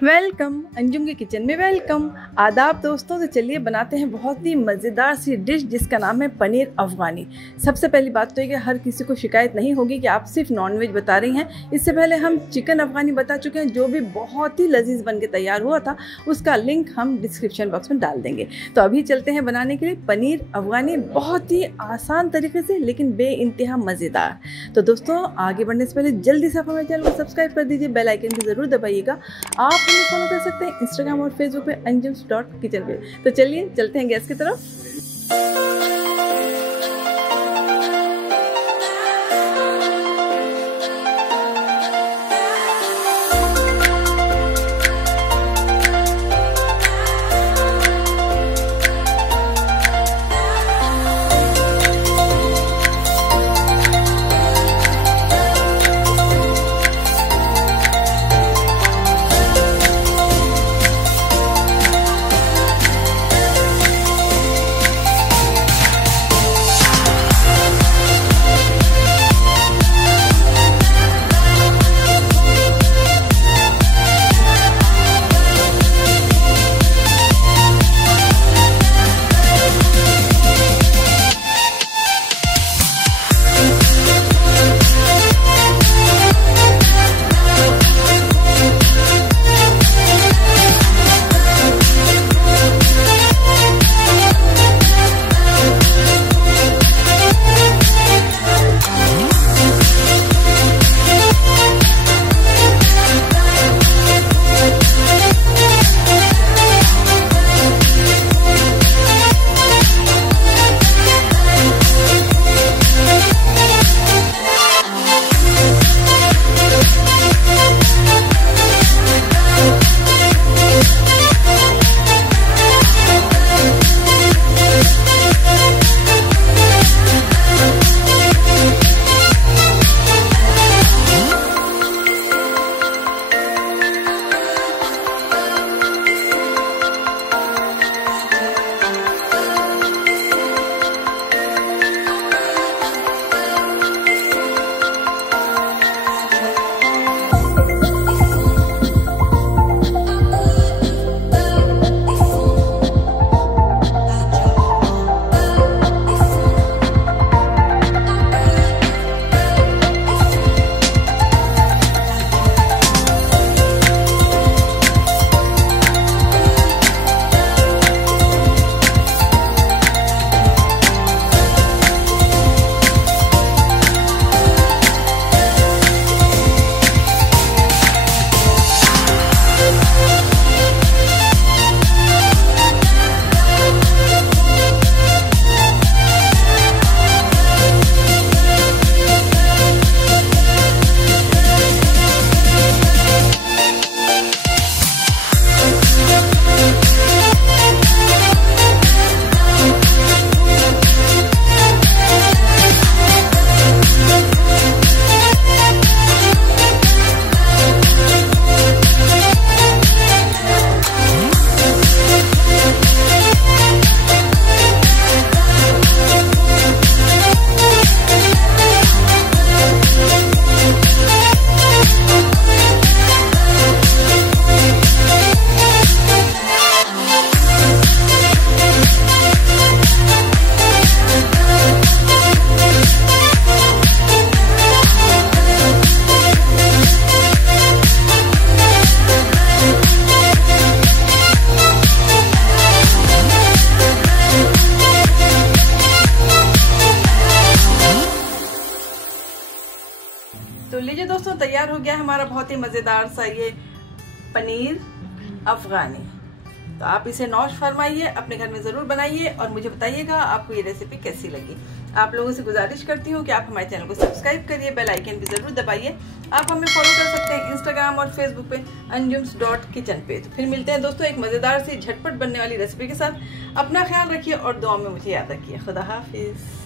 Welcome Anjum के kitchen में welcome. आदाब दोस्तों। तो चलिए बनाते हैं बहुत ही मज़ेदार सी डिश जिसका नाम है पनीर अफ़गानी। सबसे पहली बात तो ये कि हर किसी को शिकायत नहीं होगी कि आप सिर्फ नॉनवेज बता रही हैं। इससे पहले हम चिकन अफ़गानी बता चुके हैं जो भी बहुत ही लजीज बन के तैयार हुआ था। उसका लिंक हम डिस्क्रिप्शन बॉक्स में डाल देंगे। तो अभी चलते हैं बनाने के लिए पनीर अफ़गानी, बहुत ही आसान तरीके से लेकिन बेइंतहा मज़ेदार। तो दोस्तों आगे बढ़ने से पहले जल्दी से आप हमारे चैनल को सब्सक्राइब कर दीजिए, बेल आइकन भी ज़रूर दबाइएगा। आप हमें फॉलो कर सकते हैं इंस्टाग्राम और फेसबुक पे anjums.kitchen पे। तो चलिए चलते हैं गैस की तरफ। तो लीजिए दोस्तों, तैयार हो गया हमारा बहुत ही मज़ेदार सा ये पनीर अफ़गानी। तो आप इसे नौश फरमाइए, अपने घर में ज़रूर बनाइए और मुझे बताइएगा आपको ये रेसिपी कैसी लगी। आप लोगों से गुजारिश करती हूँ कि आप हमारे चैनल को सब्सक्राइब करिए, बेल आइकन भी ज़रूर दबाइए। आप हमें फॉलो कर सकते हैं इंस्टाग्राम और फेसबुक पे anjums.kitchen पे। तो फिर मिलते हैं दोस्तों एक मज़ेदार सी झटपट बनने वाली रेसिपी के साथ। अपना ख्याल रखिए और दुआ में मुझे याद रखिए। खुदा हाफिज़।